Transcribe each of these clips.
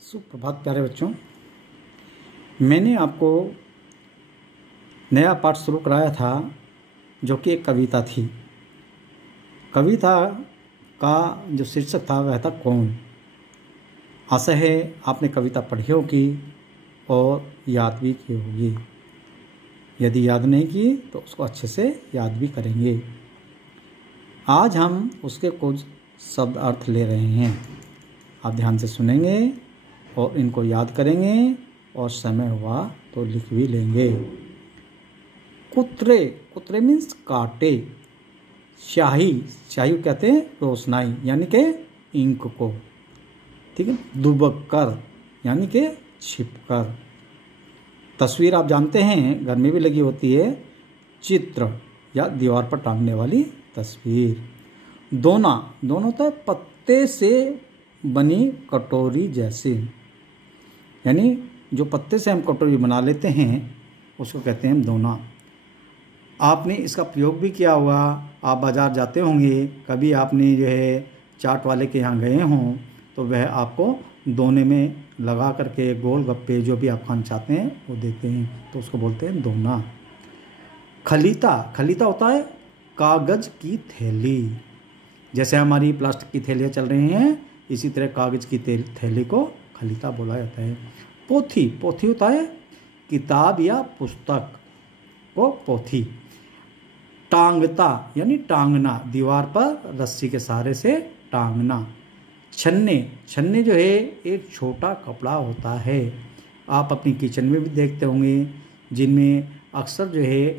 सुप्रभात प्यारे बच्चों। मैंने आपको नया पाठ शुरू कराया था जो कि एक कविता थी। कविता का जो शीर्षक था वह था कौन। आशा है आपने कविता पढ़ी होगी और याद भी की होगी। यदि याद नहीं की तो उसको अच्छे से याद भी करेंगे। आज हम उसके कुछ शब्द अर्थ ले रहे हैं। आप ध्यान से सुनेंगे और इनको याद करेंगे और समय हुआ तो लिख भी लेंगे। कुतरे, कुतरे मीन्स कांटे। स्याही, स्याही कहते हैं रोशनाई यानी कि इंक को। ठीक है। दुबक्कर यानी कि छिपकर। तस्वीर आप जानते हैं घर में भी लगी होती है, चित्र या दीवार पर टांगने वाली तस्वीर। दोना, दोनों तो पत्ते से बनी कटोरी जैसे, यानी जो पत्ते से हम कटोरी बना लेते हैं उसको कहते हैं दोना। आपने इसका प्रयोग भी किया होगा। आप बाज़ार जाते होंगे, कभी आपने जो है चाट वाले के यहाँ गए हों तो वह आपको दोने में लगा करके गोल गप्पे जो भी आप खाना चाहते हैं वो देते हैं, तो उसको बोलते हैं दोना। खलीता, खलीता होता है कागज़ की थैली। जैसे हमारी प्लास्टिक की थैलियाँ चल रही हैं, इसी तरह कागज़ की थैली को खलीता बोला जाता है। पोथी, पोथी होता है किताब या पुस्तक को पोथी। टांगता यानी टांगना, दीवार पर रस्सी के सहारे से टांगना। छन्ने, छन्ने जो है एक छोटा कपड़ा होता है। आप अपनी किचन में भी देखते होंगे जिनमें अक्सर जो है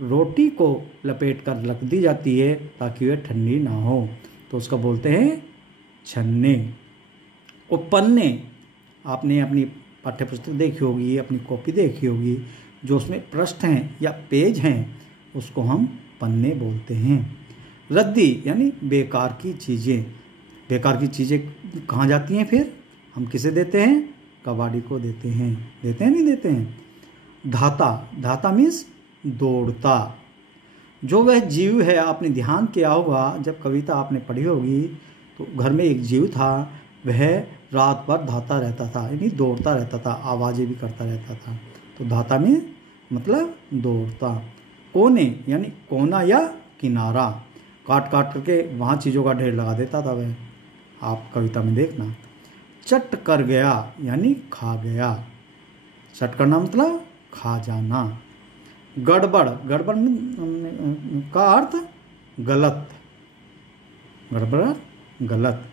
रोटी को लपेट कर रख दी जाती है ताकि वह ठंडी ना हो, तो उसका बोलते हैं छन्ने। और पन्ने, आपने अपनी पाठ्य पुस्तक देखी होगी, अपनी कॉपी देखी होगी, जो उसमें पृष्ठ हैं या पेज हैं उसको हम पन्ने बोलते हैं। रद्दी यानी बेकार की चीज़ें। बेकार की चीज़ें कहाँ जाती हैं फिर? हम किसे देते हैं? कबाड़ी को देते हैं। देते हैं नहीं देते हैं? धाता, धाता मीन्स दौड़ता। जो वह जीव है, आपने ध्यान किया होगा जब कविता आपने पढ़ी होगी तो घर में एक जीव था, वह रात भर धाता रहता था यानी दौड़ता रहता था, आवाज़ें भी करता रहता था। तो धाता में मतलब दौड़ता। कोने यानी कोना या किनारा, काट काट करके वहाँ चीज़ों का ढेर लगा देता था वह। आप कविता में देखना। चट कर गया यानी खा गया। चट करना मतलब खा जाना। गड़बड़, गड़बड़ का अर्थ गलत, गड़बड़ गलत।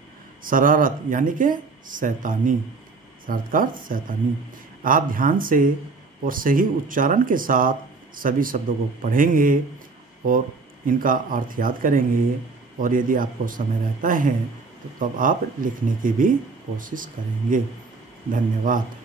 शरारत यानी कि शैतानी, शरारत का अर्थ शैतानी। आप ध्यान से और सही उच्चारण के साथ सभी शब्दों को पढ़ेंगे और इनका अर्थ याद करेंगे, और यदि आपको समय रहता है तो तब आप लिखने की भी कोशिश करेंगे। धन्यवाद।